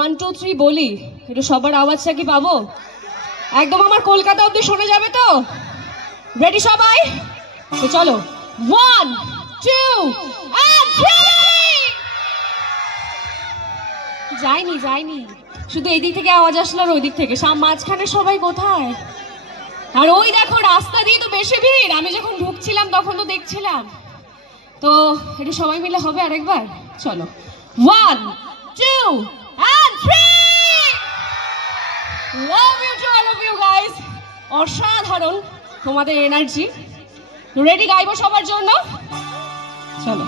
1 2 3 বলি, একটু সবার আওয়াজটা কি পাবো? একদম আমার কলকাতা অবধি শোনা যাবে তো? রেডি সবাই? তো চলো 1 2 and 3। যাইনি, শুধু এই দিক থেকে আওয়াজ আসলো আর ওই দিক থেকে। মাঝখানে সবাই কোথায়? আর ওই দেখো রাস্তা দিয়ে তো বেশি ভিড়, আমি যখন ঢুকছিলাম তখন তো দেখছিলাম। তো এটা সবাই মিলে হবে আরেকবার, চলো 1 2 and 3। Love you to all of you guys, অসাধারণ তোমাদের এনার্জি। রেডি গাইবো সবার জন্য, চলো।